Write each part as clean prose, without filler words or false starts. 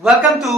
Welcome to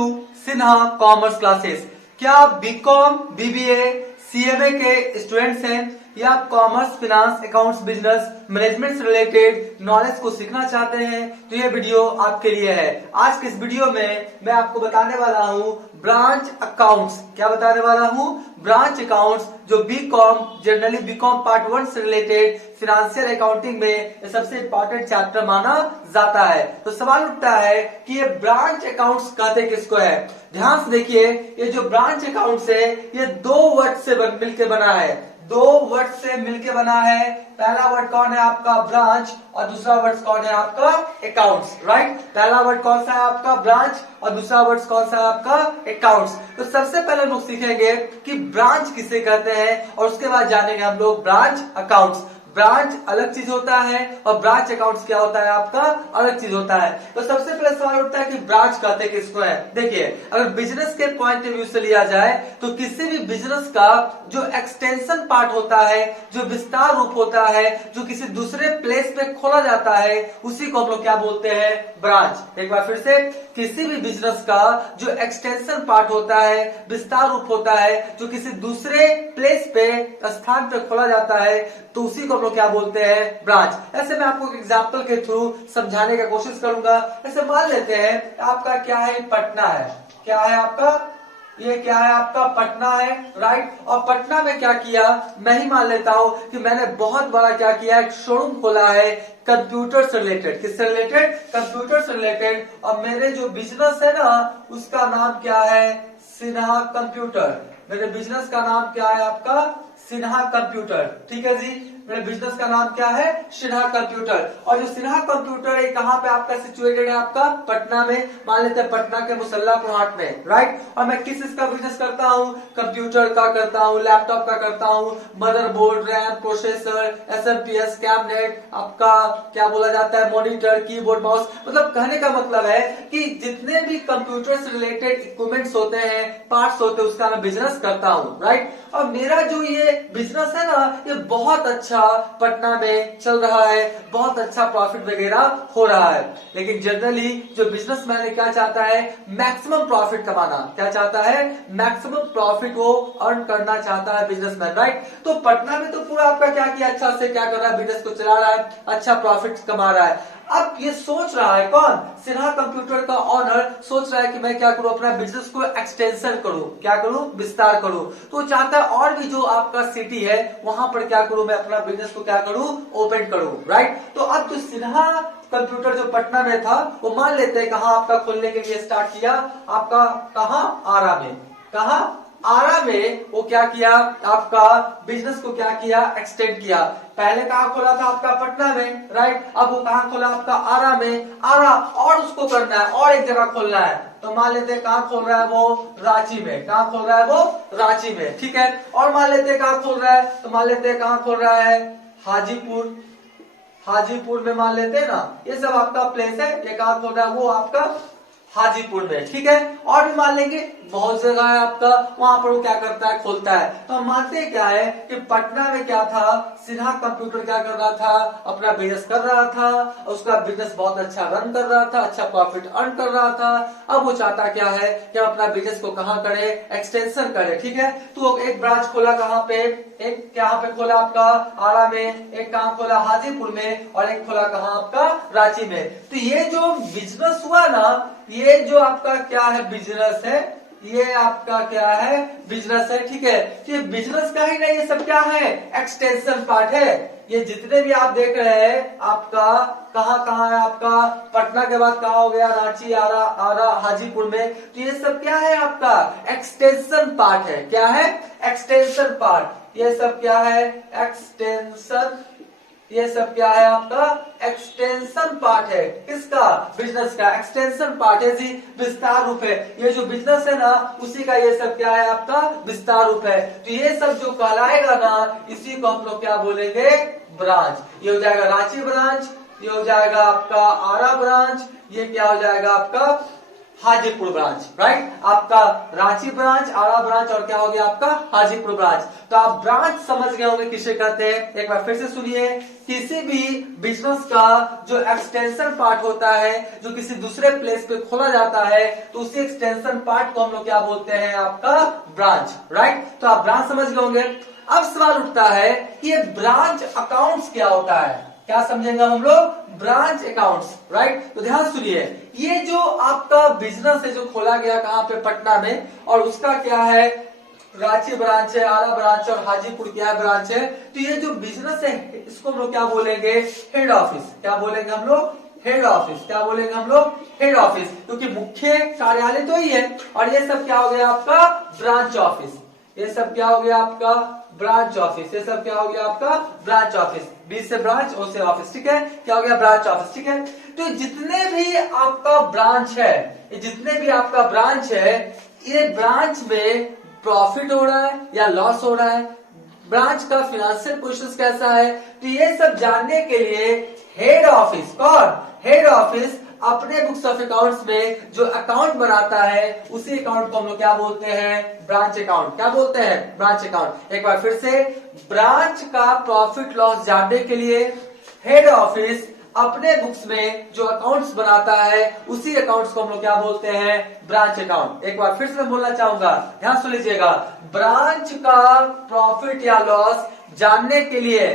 Sinha commerce classes. क्या आप BCom, BBA, CMA के स्टूडेंट्स हैं या commerce, finance, accounts, business management से रिलेटेड नॉलेज को सीखना चाहते हैं तो ये वीडियो आपके लिए है। आज के इस वीडियो में मैं आपको बताने वाला हूं ब्रांच अकाउंट्स। क्या बताने वाला हूं? ब्रांच अकाउंट्स, जो बीकॉम, जनरली बीकॉम पार्ट 1 से रिलेटेड फिनेंशियल अकाउंटिंग में सबसे इंपॉर्टेंट चैप्टर माना जाता है। तो सवाल उठता है कि ये ब्रांच अकाउंट्स कहते किसको है। ध्यान से देखिए, ये जो ब्रांच अकाउंट्स है ये दो वर्ड से मिलकर बना है। दो वर्ड से मिलकर बना है। पहला वर्ड कौन है आपका? ब्रांच, और दूसरा वर्ड कौन है आपका? अकाउंट्स। राइट, पहला वर्ड कौन सा है आपका? ब्रांच, और दूसरा वर्ड कौन सा है आपका? अकाउंट्स। तो सबसे पहले हम लोग सीखेंगे कि ब्रांच किसे कहते हैं और उसके बाद जानेंगे हम लोग ब्रांच अकाउंट्स। ब्रांच अलग चीज होता है और ब्रांच अकाउंट्स क्या होता है आपका? अलग चीज होता है। तो सबसे पहले सवाल उठता है कि ब्रांच कहते किसको है। देखिए, अगर बिजनेस के पॉइंट ऑफ व्यू से लिया जाए तो किसी भी बिजनेस का जो एक्सटेंशन पार्ट होता है, जो विस्तार रूप होता है, जो किसी दूसरे प्लेस पे खोला जाता है, उसी को हम लोग क्या बोलते हैं? ब्रांच। एक बार फिर से, किसी भी बिजनेस का जो एक्सटेंशन पार्ट होता है, विस्तार रूप होता है, जो किसी दूसरे प्लेस पे, स्थान पे खोला जाता है, तो उसी को हम लोग क्या बोलते हैं? ब्रांच। ऐसे मैं आपको एक एग्जांपल के थ्रू समझाने की कोशिश करूंगा। ऐसे मान लेते हैं आपका क्या है? पटना है। क्या है आपका? ये क्या है आपका? पटना है। राइट, और पटना में क्या किया, मैं ही मान लेता हूं कि मैंने बहुत बड़ा क्या किया, एक शोरूम खोला है कंप्यूटर से रिलेटेड। किससे रिलेटेड? कंप्यूटर से रिलेटेड। और मेरे जो बिजनेस है ना, उसका नाम क्या है? सिन्हा कंप्यूटर। मेरे बिजनेस का नाम क्या है आपका? सिन्हा कंप्यूटर। ठीक है जी, मेरे बिजनेस का नाम क्या है? सिन्हा कंप्यूटर। और जो सिन्हा कंप्यूटर है कहाँ पे आपका सिचुएटेड है? आपका पटना में। मान लेते हैं पटना के मुसल्लापुर हाट में। राइट, और मैं किस इसका बिजनेस करता हूँ? कंप्यूटर का करता हूँ, लैपटॉप का करता हूँ, motherboard, RAM, processor, SMPS, cabinet, आपका क्या बोला जाता है, मॉनिटर, कीबोर्ड, माउस। मतलब कहने का मतलब है कि जितने भी कंप्यूटर से रिलेटेड इक्विपमेंट्स होते हैं, पार्ट्स होते हैं, उसका मैं बिजनेस करता हूँ। राइट, और मेरा जो ये बिजनेस है ना, ये बहुत अच्छा पटना में चल रहा है, बहुत अच्छा प्रॉफिट वगैरह हो रहा है। लेकिन जनरली जो बिजनेसमैन क्या चाहता है? मैक्सिमम प्रॉफिट कमाना। क्या चाहता है? मैक्सिमम प्रॉफिट वो अर्न करना चाहता है बिजनेसमैन। राइट, तो पटना में तो पूरा आपका क्या किया, अच्छा से क्या कर रहा है, बिजनेस को चला रहा है, अच्छा प्रॉफिट कमा रहा है। अब ये सोच रहा है कौन? सिन्हा कंप्यूटर का ऑनर सोच रहा है कि मैं क्या करूं, अपना बिजनेस को एक्सटेंशन करूं, क्या करूं, विस्तार करूं। तो वो चाहता है और भी जो आपका सिटी है वहां पर क्या करूं, मैं अपना बिजनेस को क्या करूं, ओपन करूं। राइट, तो अब जो सिन्हा कंप्यूटर जो पटना में था, वो मान लेते हैं कहां आपका खोलने के लिए स्टार्ट किया, आपका कहां? आरा में। कहां? आरा में वो क्या किया, आपका बिजनेस को क्या किया, एक्सटेंड किया। पहले कहां खोला था? आपका पटना में। राइट, अब वो कहां खोला? आपका आरा में। आरा और उसको करना है और एक जगह खोलना है, तो मान लेते हैं कहां खोल रहा है वो? रांची में। कहां खोल रहा है वो? रांची में। ठीक है, और मान लेते हैं कहां खोल रहा है, तो मान लेते हैं कहां खोल रहा है? हाजीपुर। हाजीपुर में मान लेते हैं ना, ये सब आपका प्लेस है। ये कहां खोल रहा है वो? आपका हाजीपुर में। ठीक है, और भी मान लेंगे बहुत जगह है आपका, वहां पर वो क्या करता है, खोलता है। तो हम मानते हैं क्या है कि पटना में क्या था, सिन्हा कंप्यूटर क्या कर रहा था, अपना बिजनेस कर रहा था, उसका बिजनेस बहुत अच्छा रन कर रहा था, अच्छा प्रॉफिट अर्न कर रहा था। अब वो चाहता क्या है कि हम अपना बिजनेस को कहाँ करे, एक्सटेंशन करे। ठीक है, तो एक ब्रांच खोला कहाँ पे, एक यहाँ पे खोला आपका आरा में, एक कहाँ खोला हाजीपुर में, और एक खोला कहाँ आपका रांची में। तो ये जो बिजनेस हुआ ना, ये जो आपका क्या है, बिजनेस है, ये आपका क्या है, बिजनेस है। ठीक है, तो ये बिजनेस का ही नहीं, ये सब क्या है, एक्सटेंशन पार्ट है। ये जितने भी आप देख रहे हैं आपका कहाँ कहाँ है, आपका पटना के बाद कहाँ हो गया, रांची, आरा, आरा हाजीपुर में। तो ये सब क्या है, आपका एक्सटेंशन पार्ट है। क्या है? Extension part. ये सब क्या है? एक्सटेंशन। ये सब क्या है आपका? एक्सटेंशन पार्ट है। किसका? बिजनेस का एक्सटेंशन पार्ट है जी, विस्तार रूप है। ये जो बिजनेस है ना, उसी का ये सब क्या है आपका? विस्तार रूप है। तो ये सब जो कहलाएगा ना, इसी को हम लोग क्या बोलेंगे? ब्रांच। ये हो जाएगा रांची ब्रांच, ये हो जाएगा आपका आरा ब्रांच, ये क्या हो जाएगा आपका हाजीपुर ब्रांच, राइट। आपका रांची ब्रांच, आरा ब्रांच और क्या हो गया आपका हाजीपुर ब्रांच। तो आप ब्रांच समझ गए होंगे किसे कहते हैं। एक बार फिर से सुनिए, किसी भी बिजनेस का जो एक्सटेंशन पार्ट होता है, जो किसी दूसरे प्लेस पे खोला जाता है, तो उसी एक्सटेंशन पार्ट को हम लोग क्या बोलते हैं, आपका ब्रांच, राइट। तो आप ब्रांच समझ गए होंगे। अब सवाल उठता है कि ये ब्रांच अकाउंट्स क्या होता है, क्या समझेंगे हम लोग, ब्रांच अकाउंट्स, राइट। तो ध्यान सुनिए, ये जो आपका बिजनेस है जो खोला गया कहां पे, पटना में, और उसका क्या है, रांची ब्रांच है, आरा ब्रांच और हाजीपुर क्या ब्रांच है। तो ये जो बिजनेस है इसको हम लोग क्या बोलेंगे, हेड ऑफिस। क्या बोलेंगे हम लोग, हेड ऑफिस। क्या बोलेंगे हम लोग, हेड ऑफिस, क्योंकि मुख्य कार्यालय तो ही है। और ये सब क्या हो गया आपका ब्रांच ऑफिस। ये सब क्या हो गया आपका ब्रांच ऑफिस। ये सब क्या हो गया आपका ब्रांच ऑफिस। बी से ब्रांच, ओ से ऑफिस, ठीक है। क्या हो गया ब्रांच ऑफिस, ठीक है। तो जितने भी आपका ब्रांच है, जितने भी आपका ब्रांच है, ये ब्रांच में प्रॉफिट हो रहा है या लॉस हो रहा है, ब्रांच का फाइनेंशियल पोजीशन कैसा है, तो ये सब जानने के लिए हेड ऑफिस, कौन, हेड ऑफिस अपने बुक्स ऑफ अकाउंट्स में जो अकाउंट बनाता है, उसी अकाउंट को हम लोग क्या बोलते हैं, ब्रांच अकाउंट। क्या बोलते हैं, ब्रांच अकाउंट। एक बार फिर से, ब्रांच का प्रॉफिट लॉस जानने के लिए हेड ऑफिस अपने बुक्स में जो अकाउंट्स बनाता है, उसी अकाउंट्स को हम लोग क्या बोलते हैं, ब्रांच अकाउंट। एक बार फिर से मैं बोलना चाहूंगा, ध्यान सुन लीजिएगा। ब्रांच का प्रॉफिट या लॉस जानने के लिए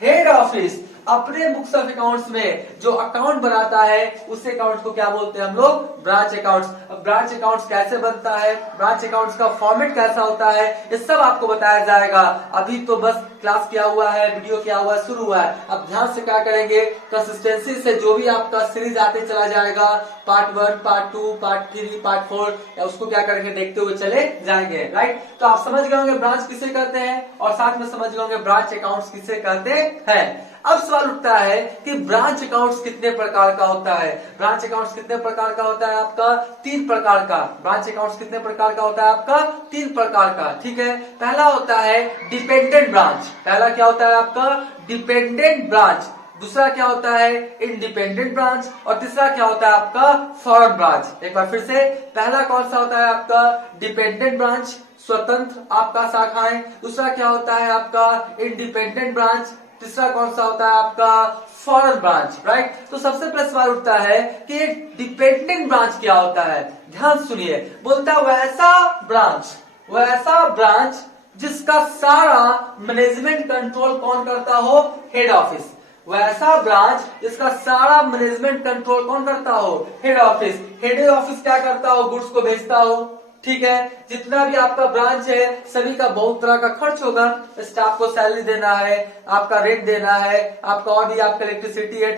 हेड ऑफिस अपने बुक्स ऑफ अकाउंट्स में जो अकाउंट बनाता है, उस अकाउंट को क्या बोलते हैं हम लोग, ब्रांच अकाउंट्स। अब ब्रांच अकाउंट्स कैसे बनता है, ब्रांच अकाउंट्स का फॉर्मेट कैसा होता है, ये सब आपको बताया जाएगा। अभी तो बस क्लास किया हुआ है, वीडियो किया हुआ है, शुरू हुआ है। अब ध्यान से क्या करेंगे, कंसिस्टेंसी से जो भी आपका सीरीज आते चला जाएगा, पार्ट 1, पार्ट 2, पार्ट 3, पार्ट 4, या उसको क्या करेंगे, देखते हुए चले जाएंगे, राइट। तो आप समझ गए होंगे ब्रांच किसे कहते हैं, और साथ में समझ गए होंगे ब्रांच अकाउंट्स किसे कहते हैं। अब सवाल उठता है कि ब्रांच अकाउंट्स कितने प्रकार का होता है। ब्रांच अकाउंट्स कितने प्रकार का होता है, आपका 3 प्रकार का। ब्रांच अकाउंट्स कितने प्रकार का होता है, आपका 3 प्रकार का, ठीक है। पहला होता है डिपेंडेंट ब्रांच। पहला क्या होता है आपका, डिपेंडेंट ब्रांच। दूसरा क्या होता है, इंडिपेंडेंट ब्रांच। और तीसरा क्या होता है आपका, फॉरेन ब्रांच। एक बार फिर से, पहला कौन सा होता है आपका, डिपेंडेंट ब्रांच, स्वतंत्र आपका शाखाएं। दूसरा क्या होता है आपका, इंडिपेंडेंट ब्रांच। तीसरा कौन सा होता है आपका, फॉरेन ब्रांच, राइट। तो सबसे पहले सवाल उठता है कि डिपेंडेंट ब्रांच क्या होता है। ध्यान सुनिए, बोलता है वैसा ब्रांच जिसका सारा मैनेजमेंट कंट्रोल कौन करता हो, हेड ऑफिस। वैसा ब्रांच जिसका सारा मैनेजमेंट कंट्रोल कौन करता हो, हेड ऑफिस। हेड ऑफिस क्या करता हो, गुड्स को भेजता हो, ठीक है। जितना भी आपका ब्रांच है, सभी का बहुत तरह का खर्च होगा। स्टाफ को सैलरी देना है, आपका रेंट देना है, आपका और भी आपका इलेक्ट्रिसिटी है,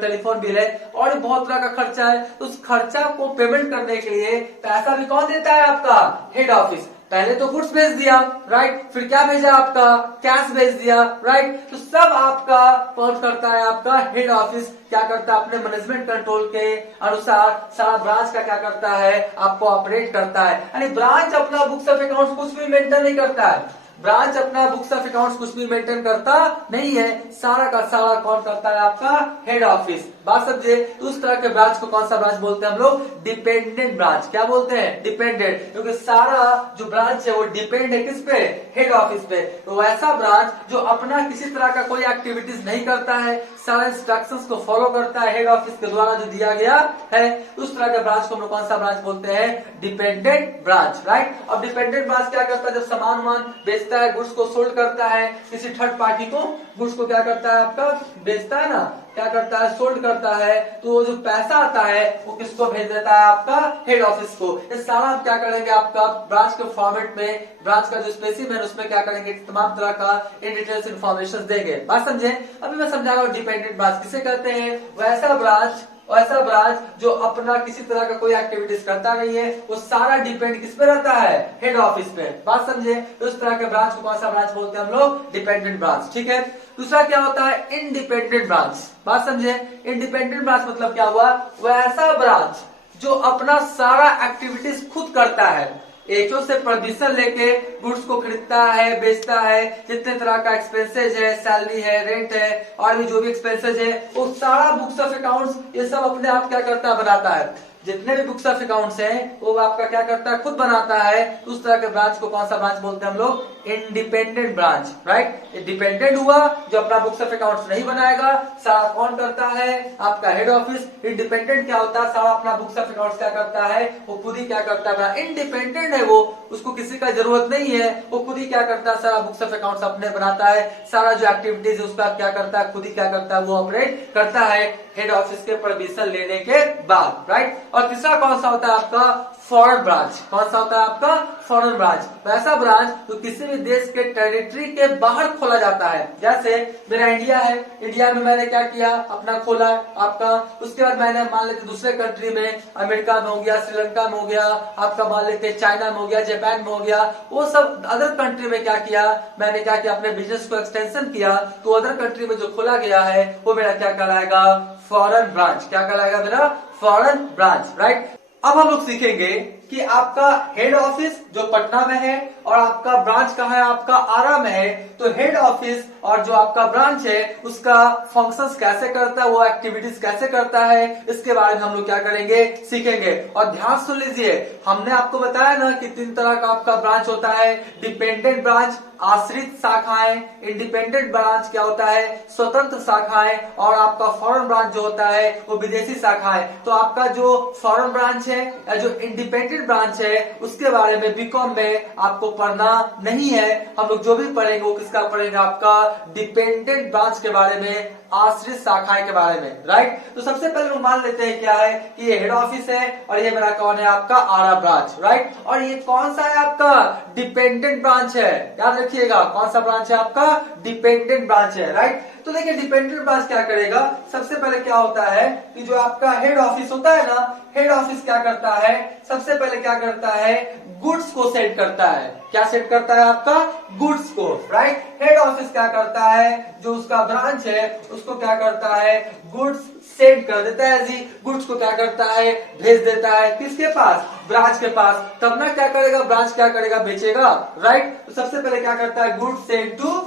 टेलीफोन बिल है, और भी बहुत तरह का खर्चा है। तो उस खर्चा को पेमेंट करने के लिए पैसा भी कौन देता है, आपका हेड ऑफिस। पहले तो गुड्स भेज दिया, राइट, फिर क्या भेजा, आपका कैश भेज दिया, राइट। तो सब आपका कौन करता है, आपका हेड ऑफिस क्या करता है, अपने मैनेजमेंट कंट्रोल के अनुसार सारा ब्रांच का क्या करता है, आपको ऑपरेट करता है। यानी ब्रांच अपना बुक्स ऑफ अकाउंट्स कुछ भी मेंटेन नहीं करता है। ब्रांच अपना बुक्स ऑफ अकाउंट्स कुछ भी मेंटेन करता नहीं है, सारा का सारा कौन करता है, आपका हेड ऑफिस। बात समझे। तो उस तरह के ब्रांच को कौन सा ब्रांच बोलते हैं हम लोग, डिपेंडेंट ब्रांच। क्या बोलते हैं, डिपेंडेंट, क्योंकि सारा जो ब्रांच है वो डिपेंड है किस पे, हेड ऑफिस पे। तो वैसा ब्रांच जो अपना किसी तरह का कोई एक्टिविटीज नहीं करता है, सारे इंस्ट्रक्शंस को फॉलो करता है हेड ऑफिस के द्वारा जो दिया गया है, उस तरह के ब्रांच को हम लोग कौन सा ब्रांच बोलते हैं, डिपेंडेंट ब्रांच, राइट। और डिपेंडेंट ब्रांच क्या करता है, जब सामान बेचता है, गुड्स को सोल्ड करता है किसी थर्ड पार्टी को, गुड्स को क्या करता है, आपका बेचता है ना, क्या करता है, सोल्ड करता है, तो वो जो पैसा आता है वो किसको भेज देता है, आपका हेड ऑफिस को। ये सारा हम क्या करेंगे, आपका ब्रांच के फॉर्मेट में, ब्रांच का जो स्पेसिफिक है उसमें क्या करेंगे, तमाम तरह का इन डिटेल्स इन्फॉर्मेशन देंगे। बात समझे। अभी मैं समझा रहा हूँ डिपेंडेंट ब्रांच किसे कहते हैं, वैसा ब्रांच जो अपना किसी तरह का कोई एक्टिविटीज करता नहीं है, वो सारा डिपेंड किस पे रहता है, हेड ऑफिस पे। बात समझे। तो उस तरह के ब्रांच को कौन सा ब्रांच बोलते हैं हम लोग, डिपेंडेंट ब्रांच, ठीक है। दूसरा क्या होता है, इंडिपेंडेंट ब्रांच। बात समझे। इंडिपेंडेंट ब्रांच मतलब क्या हुआ, वैसा ब्रांच जो अपना सारा एक्टिविटीज खुद करता है, एचओ से परमिशन लेके गुड्स को खरीदता है, बेचता है, जितने तरह का एक्सपेंसेज है, सैलरी है, रेंट है, और भी जो भी एक्सपेंसेज है, वो सारा बुक्स ऑफ अकाउंट्स ये सब अपने आप क्या करता है, बनाता है। जितने भी बुक्स ऑफ अकाउंट्स हैं वो आपका क्या करता है, खुद बनाता है। तो उस तरह के ब्रांच को कौन सा ब्रांच बोलते हैं हम लोग, इंडिपेंडेंट ब्रांच, राइट। ये डिपेंडेंट हुआ, जो अपना बुक्स ऑफ अकाउंट्स नहीं बनाएगा, सारा कौन करता है, आपका हेड ऑफिस। इंडिपेंडेंट क्या होता है, सारा अपना बुक्स ऑफ अकाउंट्स क्या करता है, वो खुद ही क्या करता है, इंडिपेंडेंट है वो, उसको किसी का जरूरत नहीं है, वो खुद ही क्या करता है, सारा बुक्स ऑफ अकाउंट्स अपने बनाता है, सारा जो एक्टिविटीज है उसका क्या करता है, खुद ही क्या करता है, वो ऑपरेट करता है हेड ऑफिस के परमिशन लेने के बाद, राइट। और तीसरा कौन सा होता है आपका, फॉरेन ब्रांच। कौन सा होता है आपका, फॉरेन ब्रांच। वैसा ब्रांच जो किसी भी देश के टेरिटरी के बाहर खोला जाता है। जैसे मेरा इंडिया है, इंडिया में मैंने क्या किया, अपना खोला आपका, उसके बाद मैंने मान लेते दूसरे कंट्री में, अमेरिका में हो गया, श्रीलंका में हो गया, आपका मान लेते चाइना में हो गया, जापान में हो गया, वो सब अदर कंट्री में क्या किया, मैंने क्या किया, अपने बिजनेस को एक्सटेंशन किया। तो अदर कंट्री में जो खोला गया है वो मेरा क्या कहलाएगा, फॉरेन ब्रांच। क्या कहलाएगा मेरा, फॉरेन ब्रांच, राइट। अब हम लोग सीखेंगे कि आपका हेड ऑफिस जो पटना में है और आपका ब्रांच कहाँ है, आपका आरा में है। तो हेड ऑफिस और जो आपका ब्रांच है उसका फंक्शंस कैसे करता है, वो एक्टिविटीज कैसे करता है, इसके बारे में हम लोग क्या करेंगे, सीखेंगे। और ध्यान सुन लीजिए, हमने आपको बताया ना कि 3 तरह का आपका ब्रांच होता है, डिपेंडेंट ब्रांच, आश्रित शाखाएं, इंडिपेंडेंट ब्रांच क्या होता है, स्वतंत्र शाखाएं, और आपका फॉरेन ब्रांच जो होता है वो विदेशी शाखाएं। तो आपका जो फॉरेन ब्रांच है या जो इंडिपेंडेंट ब्रांच है उसके बारे में बीकॉम में आपको पढ़ना नहीं है। हम लोग जो भी पढ़ेंगे वो किसका पढ़ेंगे, आपका डिपेंडेंट ब्रांच के बारे में, आश्रित शाखाएं के बारे में, राइट। तो सबसे पहले हम मान लेते हैं क्या है कि ये हेड ऑफिस है और ये मेरा कौन है, आपका आरा ब्रांच, राइट। और ये कौन सा है, आपका डिपेंडेंट ब्रांच है। याद रखिएगा कौन सा ब्रांच है, आपका डिपेंडेंट ब्रांच है, राइट। तो देखिए डिपेंडेंट ब्रांच क्या करेगा, सबसे पहले क्या होता है कि जो आपका हेड ऑफिस होता है ना, हेड ऑफिस क्या करता है, सबसे पहले क्या करता है, गुड्स को सेट करता है। क्या सेट करता है, आपका गुड्स को, राइट। हेड ऑफिस क्या करता है, जो उसका ब्रांच है उसको क्या करता है, गुड्स सेंड कर देता है जी, गुड्स को क्या करता है, भेज देता है किसके पास, ब्रांच के पास। तब ना क्या करेगा, ब्रांच क्या करेगा, बेचेगा, राइट। तो सबसे पहले क्या करता है, goods send to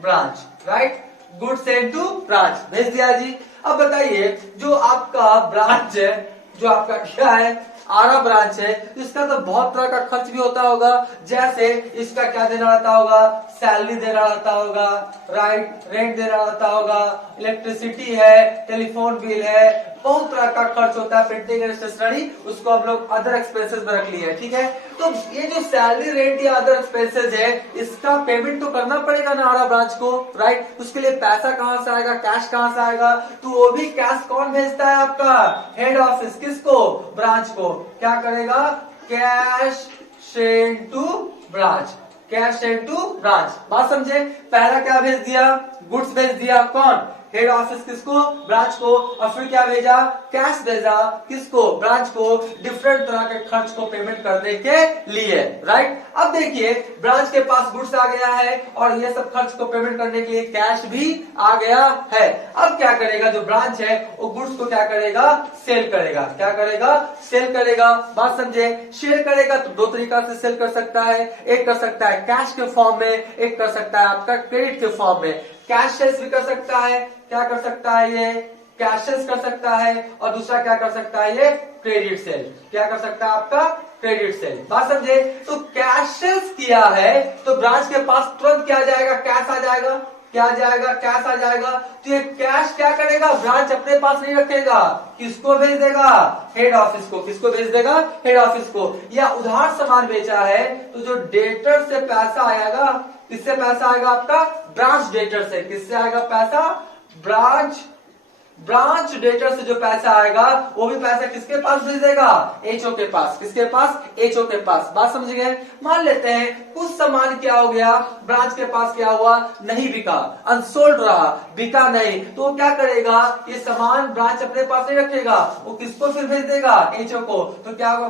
branch, right, goods send to branch, भेज दिया जी। अब बताइए जो आपका ब्रांच है, जो आपका क्या है, आरा ब्रांच है, इसका तो बहुत तरह का खर्च भी होता होगा। जैसे इसका क्या देना रहता होगा, सैलरी देना रहता होगा, राइट, रेंट देना रहता होगा, इलेक्ट्रिसिटी है, टेलीफोन बिल है, बहुत तरह का खर्च होता है, प्रिंटिंग एंड स्टेशनरी, उसको हम लोग अदर एक्सपेंसेस में रख लिए, ठीक है। तो ये जो सैलरी, रेंट या अदर एक्सपेंसेस है, इसका पेमेंट तो करना पड़ेगा ना आरा ब्रांच को, राइट। उसके लिए पैसा कहां से आएगा, कैश कहां से आएगा, तो वो भी कैश कौन भेजता है, आपका हेड ऑफिस, किसको, ब्रांच को। क्या करेगा, cash send to branch, cash send to branch. बात समझे, पहला क्या भेज दिया, गुड्स भेज दिया, कौन, हेड ऑफिस, किसको, ब्रांच को। और फिर क्या भेजा, कैश भेजा, किसको, ब्रांच को, डिफरेंट तरह के खर्च को पेमेंट करने के लिए, राइट। अब देखिए ब्रांच के पास गुड्स आ गया है और ये सब खर्च को पेमेंट करने के लिए कैश भी आ गया है। अब क्या करेगा, जो ब्रांच है वो गुड्स को क्या करेगा, सेल करेगा। क्या करेगा, सेल करेगा। बात समझे, सेल करेगा तो 2 तरीका से सेल कर सकता है, एक कर सकता है कैश के फॉर्म में, एक कर सकता है आपका क्रेडिट के फॉर्म में। कैश सेल्स भी कर सकता है, क्या कर सकता है, ये कैश सेल्स कर सकता है, और दूसरा क्या कर सकता है, ये क्रेडिट सेल। क्या कर सकता है, आपका क्रेडिट सेल। बात समझे, तो कैश सेल्स किया है तो ब्रांच के पास तुरंत क्या जाएगा, कैश आ जाएगा। क्या जाएगा, कैश आ जाएगा। तो ये कैश क्या करेगा, ब्रांच अपने पास नहीं रखेगा, किसको भेज देगा, हेड ऑफिस को। किसको भेज देगा, हेड ऑफिस को। या उधार सामान बेचा है तो जो डेटर से पैसा आएगा, किससे पैसा आएगा, आपका ब्रांच डेटर से। किससे आएगा पैसा, ब्रांच डेटर से जो पैसा आएगा वो भी पैसा किसके पास भेज देगा, एचओ के पास। किसके पास, एचओ के पास। बात समझ गए। मान लेते हैं कुछ सामान क्या हो गया, ब्रांच के पास क्या हुआ, नहीं बिका, अनसोल्ड रहा, बिका नहीं, तो वो क्या करेगा, ये सामान ब्रांच अपने पास नहीं रखेगा, वो किसको फिर भेज देगा, एचओ को। तो क्या होगा,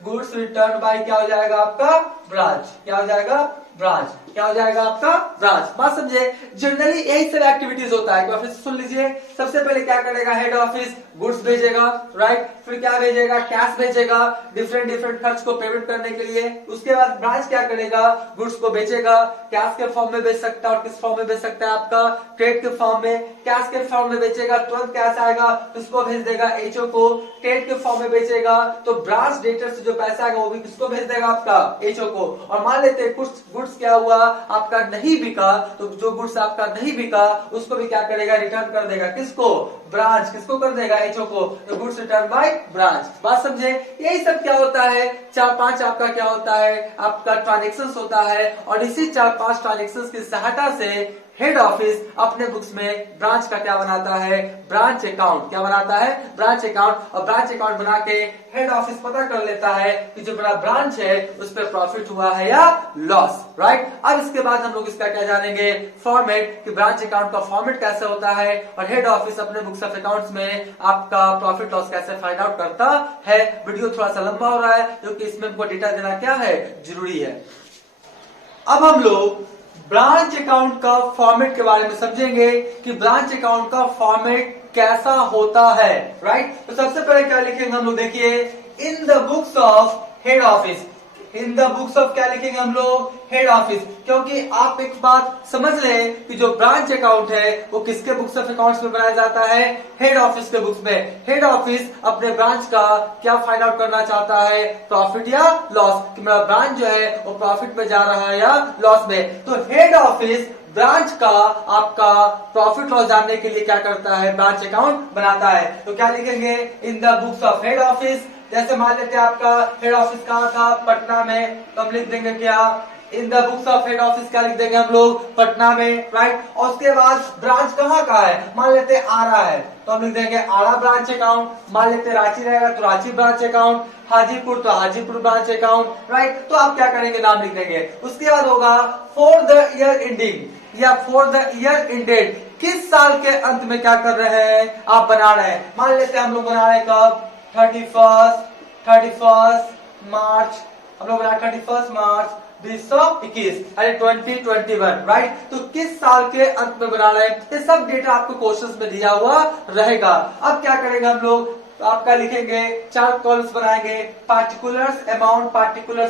गुड्स रिटर्न बाय क्या हो जाएगा, आपका ब्रांच। क्या हो जाएगा, ब्रांच। क्या हो जाएगा आपका? ब्रांच। बात समझे? जनरली यही सब एक्टिविटीज होता है। फिर सुन लीजिए, सबसे पहले क्या करेगा हेड ऑफिस? गुड्स भेजेगा, राइट। फिर क्या भेजेगा? कैश भेजेगा, डिफरेंट डिफरेंट खर्च को पेमेंट करने के लिए। उसके बाद ब्रांच क्या करेगा? गुड्स को बेचेगा, कैश के फॉर्म में बेच सकता है और किस फॉर्म में बेच सकता है आपका? क्रेडिट के फॉर्म में। कैश के फॉर्म में बेचेगा, तुरंत कैश आएगा, उसको भेज देगा एचओ को। क्रेडिट के फॉर्म में बेचेगा तो ब्रांच डेटर से जो पैसा आएगा वो भी किसको भेज देगा? आपका एचओ को। और मान लेते हैं कुछ गुड्स क्या हुआ आपका नहीं बिका, तो जो गुड्स आपका नहीं बिका उसको भी क्या करेगा? रिटर्न कर देगा। किसको? ब्रांच। किसको कर देगा? एचओ को। तो गुड्स रिटर्न बाय ब्रांच। बात समझे? यही सब क्या होता है? 4-5 आपका क्या होता है? आपका ट्रांजेक्शन होता है। और इसी 4-5 ट्रांजेक्शन की सहायता से हेड ऑफिस अपने बुक्स में ब्रांच का क्या बनाता है? Branch account. क्या बनाता है? Branch account. और ब्रांच अकाउंट बना के हेड ऑफिस पता कर लेता है कि जो बड़ा ब्रांच है उस पर प्रॉफिट हुआ है या लॉस, राइट। अब इसके बाद हम लोग इसका क्या जानेंगे? फॉर्मेट, कि ब्रांच अकाउंट का फॉर्मेट कैसे होता है और हेड ऑफिस अपने बुक्स ऑफ अकाउंट्स में आपका प्रॉफिट लॉस कैसे फाइंड आउट करता है। वीडियो थोड़ा सा लंबा हो रहा है क्योंकि इसमें हमको डेटा देना क्या है? जरूरी है। अब हम लोग ब्रांच अकाउंट का फॉर्मेट के बारे में समझेंगे कि ब्रांच अकाउंट का फॉर्मेट कैसा होता है, राइट। तो सबसे पहले क्या लिखेंगे हम लोग? देखिए, in the books of head office. In the books of क्या लिखेंगे हम लोग? Head office. क्योंकि आप एक बात समझ लें कि जो ब्रांच अकाउंट है वो किसके बुक्स ऑफ अकाउंट्स में बनाया जाता है? हेड ऑफिस के बुक्स में। हेड ऑफिस अपने ब्रांच का क्या फाइंड आउट करना चाहता है? प्रॉफिट या लॉस, कि मेरा ब्रांच जो है वो प्रॉफिट में जा रहा है या लॉस में। तो हेड ऑफिस ब्रांच का आपका प्रॉफिट लॉस जानने के लिए क्या करता है? ब्रांच अकाउंट बनाता है। तो क्या लिखेंगे? In the books of head office. जैसे मान लेते हैं आपका हेड ऑफिस कहाँ था? पटना में, तो हम लिख देंगे क्या? In the books of head office. क्या लिख देंगे हम लोग? पटना में, राइट। और उसके बाद ब्रांच कहाँ का है? मान लेते हैं आरा है, तो हम लिख देंगे आरा ब्रांच अकाउंट। मान लेते हैं रांची रहेगा तो रांची ब्रांच अकाउंट। हाजीपुर तो हाजीपुर ब्रांच अकाउंट, राइट। तो आप क्या करेंगे? नाम लिख देंगे। उसके बाद होगा फॉर द ईयर एंडिंग या फॉर द ईयर एंडेड। किस साल के अंत में क्या कर रहे हैं आप? बना रहे हैं। मान लेते हैं हम लोग बना रहे हैं कब? 31 मार्च। हम लोग बना 31 मार्च 2021, अरे 2021, राइट। तो किस साल के अंत में बना रहे हैं? ये सब डेटा आपको क्वेश्चंस में दिया हुआ रहेगा। अब क्या करेंगे हम लोग? तो आपका लिखेंगे 4 कॉलम्स बनाएंगे। Particulars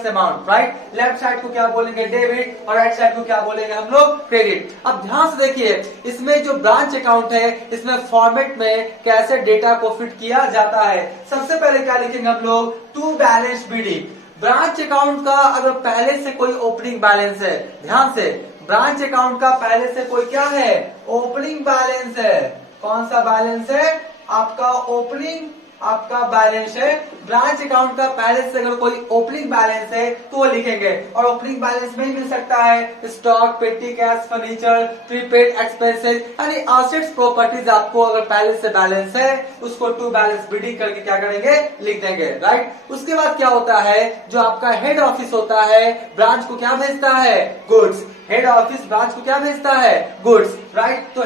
amount, right. Left side को क्या बोलेंगे? डेबिट। और राइट साइड को क्या बोलेंगे हम लोग? क्रेडिट। अब ध्यान से देखिए, इसमें जो ब्रांच अकाउंट है इसमें फॉर्मेट में कैसे डेटा को फिट किया जाता है। सबसे पहले क्या लिखेंगे हम लोग? To balance BD. Branch account का अगर पहले से कोई ओपनिंग बैलेंस है, ध्यान से, ब्रांच अकाउंट का पहले से कोई क्या है? ओपनिंग बैलेंस है। कौन सा बैलेंस है? आपका ओपनिंग आपका बैलेंस है। ब्रांच अकाउंट का पहले से अगर कोई ओपनिंग बैलेंस है तो वो लिखेंगे। और ओपनिंग बैलेंस में ही मिल सकता है स्टॉक, पेटी कैश, फर्नीचर, प्रीपेड एक्सपेंसेस, यानी एसेट्स प्रॉपर्टीज। आपको अगर पहले से बैलेंस है उसको टू बैलेंस बीडी करके क्या करेंगे? लिख देंगे, राइट। उसके बाद क्या होता है? जो आपका हेड ऑफिस होता है ब्रांच को क्या भेजता है? गुड्स। हेड ऑफिस ब्रांच को क्या भेजता है? Goods, right. तो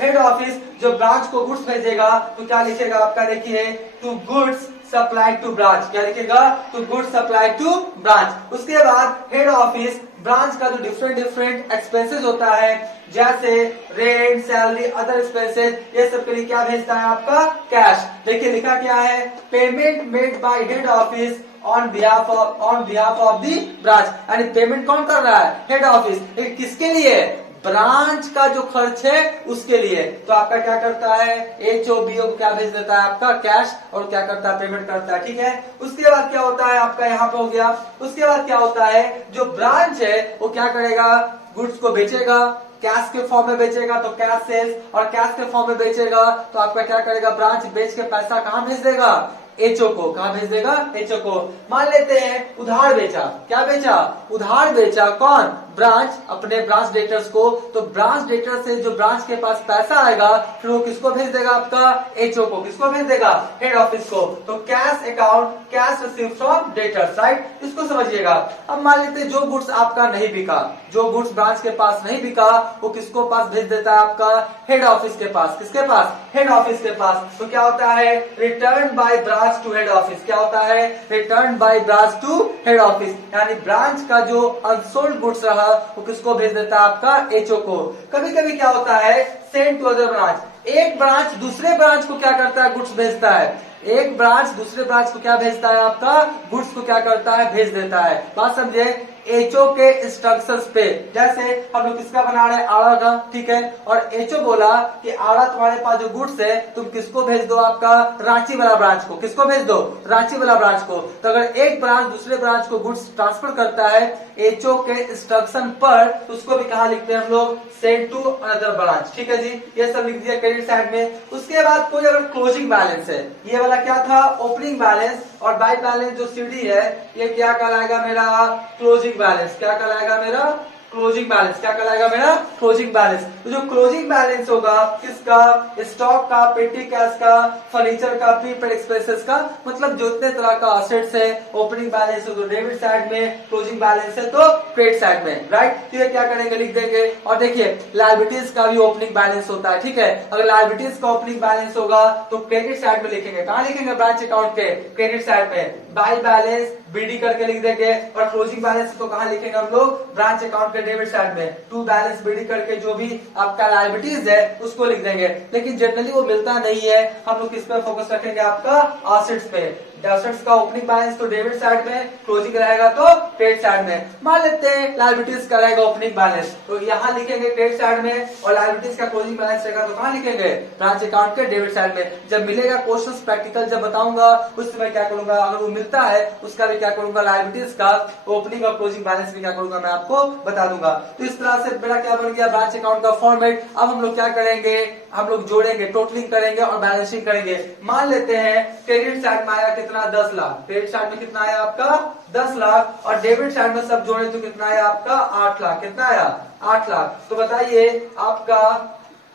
हेड ऑफिस जो ब्रांच को गुड्स भेजेगा तो क्या लिखेगा आपका? देखिए, to goods supply to branch. क्या लिखेगा? To goods supply to branch. उसके बाद हेड ऑफिस ब्रांच का जो डिफरेंट एक्सपेंसेस होता है, जैसे रेंट, सैलरी, अदर एक्सपेंसेस, ये सब के लिए क्या भेजता है? आपका कैश। देखिए लिखा क्या है? Payment made by head office on behalf of the branch. यानी पेमेंट कौन कर रहा है? Head office. किसके लिए? ब्रांच का जो खर्च है उसके लिए। तो आपका क्या करता है? एचओबीओ को क्या भेज देता है? आपका कैश। और क्या करता है? पेमेंट करता है, ठीक है। उसके बाद क्या होता है? आपका यहाँ पे हो गया। उसके बाद क्या होता है? जो ब्रांच है वो क्या करेगा? गुड्स को बेचेगा, कैश के फॉर्म में बेचेगा तो कैश सेल्स, और कैश के फॉर्म में बेचेगा तो आपका क्या करेगा? ब्रांच बेच के पैसा कहाँ भेज देगा? एचओ को। कहा भेज देगा? एचओ को। मान लेते हैं उधार बेचा। क्या बेचा? उधार बेचा। कौन? ब्रांच अपने ब्रांच डेटर्स को। तो ब्रांच डेटर से जो ब्रांच के पास पैसा आएगा फिर वो किसको भेज देगा? आपका एचओ को। किसको भेज देगा? हेड ऑफिस को। तो cash account, cash receive from debtors, right. इसको समझिएगा। अब मान लेते हैं जो गुड्स आपका नहीं बिका, जो गुड्स ब्रांच के पास नहीं बिका वो किसको पास भेज देता है? आपका हेड ऑफिस के पास। किसके पास? हेड ऑफिस के पास। तो क्या होता है? Return by branch to head office. क्या होता है? Return by branch to head office. यानी ब्रांच का जो अनसोल्ड गुड्स रहा था वो किसको भेज देता है, आपका एचओ को। कभी कभी क्या होता है, सेंड टू अदर ब्रांच, एक ब्रांच दूसरे ब्रांच को क्या करता है, गुड्स भेजता है। एक ब्रांच दूसरे ब्रांच को क्या भेजता है, आपका गुड्स को क्या करता है, भेज देता है। बात समझे, एचओ के इंस्ट्रक्शंस पे, जैसे हम लोग किसका बना रहे हैं, आड़ा का, ठीक है, और एचओ बोला कि आड़ा तुम्हारे पास जो गुड्स है तुम किसको भेज दो, आपका रांची वाला ब्रांच को। किसको भेज दो, रांची वाला ब्रांच को। तो अगर एक ब्रांच दूसरे ब्रांच को गुड्स ट्रांसफर करता है एचओ के इंस्ट्रक्शन पर, तो उसको भी कहा लिखते हैं हम लोग, सेंड टू अनदर ब्रांच। ठीक है जी, ये सब लिख दिया क्रेडिट साइड में। उसके बाद कोई अगर क्लोजिंग बैलेंस है, ये वाला क्या था, ओपनिंग बैलेंस, और बाई बैलेंस जो सीडी है ये क्या कहलाएगा मेरा, क्लोजिंग बैलेंस। क्या कहलाएगा मेरा, क्लोजिंग बैलेंस। क्या कहलाएगा मेरा, क्लोजिंग बैलेंस। तो जो क्लोजिंग बैलेंस होगा किसका, स्टॉक का, पेटी कैश का, फर्नीचर का, प्रीपेड एक्सपेंसेस का, मतलब जितने तरह का असेट्स है, ओपनिंग बैलेंस है तो डेबिट साइड में, क्लोजिंग बैलेंस है तो क्रेडिट साइड में, राइट। तो ये क्या करेंगे, लिख देंगे। और देखिए लायबिलिटीज का भी ओपनिंग बैलेंस होता है, ठीक है। अगर लायबिलिटीज का ओपनिंग बैलेंस होगा तो क्रेडिट साइड में लिखेंगे। कहाँ लिखेंगे, ब्रांच अकाउंट के क्रेडिट साइड में, बाई बैलेंस बीडी करके लिख देंगे। और क्लोजिंग बैलेंस तो कहाँ लिखेंगे हम लोग, ब्रांच अकाउंट के डेबिट साइड में, टू बैलेंस बीडी करके जो भी आपका लायबिलिटीज है उसको लिख देंगे। लेकिन जनरली वो मिलता नहीं है, हम लोग किस पे फोकस रखेंगे, आपका असेट्स पे। एसेट्स का ओपनिंग बैलेंस तो डेबिट साइड में, क्लोजिंग रहेगा तो क्रेडिट साइड में। मान लेते हैं लायबिलिटीज का रहेगा ओपनिंग बैलेंस, तो यहाँ लिखेंगे क्रेडिट साइड में, और लायबिलिटीज का क्लोजिंग बैलेंस रहेगा तो कहाँ लिखेंगे, ब्रांच अकाउंट के डेबिट साइड में। जब मिलेगा क्वेश्चंस प्रैक्टिकल जब बताऊंगा उस समय क्या करूंगा, अगर वो मिलता है उसका भी क्या करूंगा, लायबिलिटीज का ओपनिंग और क्लोजिंग बैलेंस भी क्या करूंगा, मैं आपको बता दूंगा। तो इस तरह से मेरा क्या बन गया, ब्रांच अकाउंट का फॉर्मेट। अब हम लोग क्या करेंगे, हम लोग जोड़ेंगे, टोटलिंग करेंगे और बैलेंसिंग करेंगे। मान लेते हैं क्रेडिट साइड में आया कितना, 10 लाख। क्रेडिट साइड में कितना आया आपका, 10 लाख, और डेबिट साइड में सब जोड़े तो कितना आया आपका, 8 लाख। कितना आया, 8 लाख। तो बताइए आपका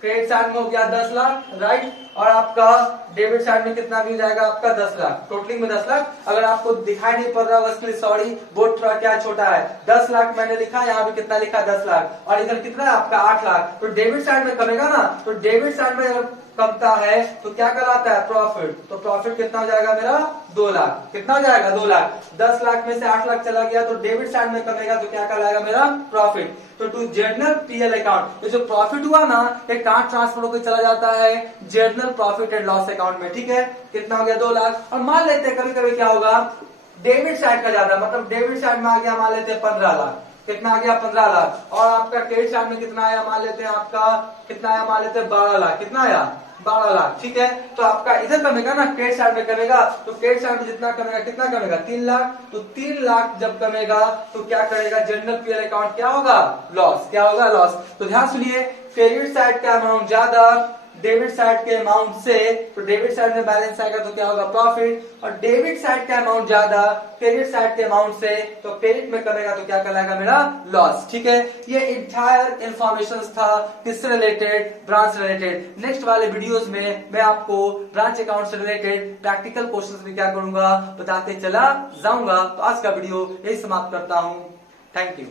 क्रेडिट साइड में हो गया 10 लाख, राइट, और आपका डेबिट साइड में कितना भी जाएगा, आपका 10 लाख, टोटलिंग में 10 लाख। अगर आपको दिखाई नहीं पड़ रहा होगा इसके लिए सॉरी, बोर्ड थोड़ा क्या छोटा है। 10 लाख मैंने लिखा, यहाँ भी कितना लिखा, 10 लाख, और इधर कितना है आपका 8 लाख। तो डेबिट साइड में कमेगा ना, तो डेबिट साइड में अगर कमता है तो क्या कहलाता है, प्रॉफिट। तो प्रॉफिट कितना हो जाएगा मेरा, 2 लाख। कितना हो जाएगा, 2 लाख। 10 लाख में से 8 लाख चला गया तो डेबिट साइड में कमेगा तो क्या कहलाएगा मेरा, प्रॉफिट। तो टू जर्नल पीएल अकाउंट, तो जो प्रॉफिट हुआ ना एक कहाँ ट्रांसफर होकर चला जाता है, journal profit and loss account में, ठीक है। कितना हो गया, 2 लाख। और मान लेते हैं कभी कभी क्या होगा, डेबिट साइड का ज्यादा, मतलब डेबिट साइड में आ गया मान लेते हैं 15 लाख। कितना आ गया, 15 लाख। और आपका क्रेडिट साइड में कितना आया, मान लेते हैं आपका कितना आया, मान लेते हैं 12 लाख। कितना आया, 12 लाख, ठीक है। तो आपका इधर कमेगा ना, क्रेडिट साइड में कमेगा, तो क्रेडिट साइड में जितना कमेगा, कितना कमेगा, 3 लाख। तो 3 लाख जब कमेगा तो क्या करेगा, जनरल पीएल अकाउंट क्या होगा, लॉस। क्या होगा, लॉस। तो ध्यान सुनिए, क्रेडिट साइड का अमाउंट ज्यादा डेबिट साइड के अमाउंट से, तो डेबिट साइड में बैलेंस आएगा तो क्या होगा, प्रॉफिट। और डेबिट साइड का अमाउंट ज्यादा क्रेडिट साइड के अमाउंट से, तो क्रेडिट में कमेगा तो क्या कहलाएगा मेरा, लॉस। ठीक है, ये इंटायर इंफॉर्मेशन था किससे रिलेटेड, ब्रांच रिलेटेड। नेक्स्ट वाले वीडियोस में मैं आपको ब्रांच अकाउंट से रिलेटेड प्रैक्टिकल क्वेश्चंस में क्या करूंगा, बताते चला जाऊंगा। तो आज का वीडियो यही समाप्त करता हूं। Thank you.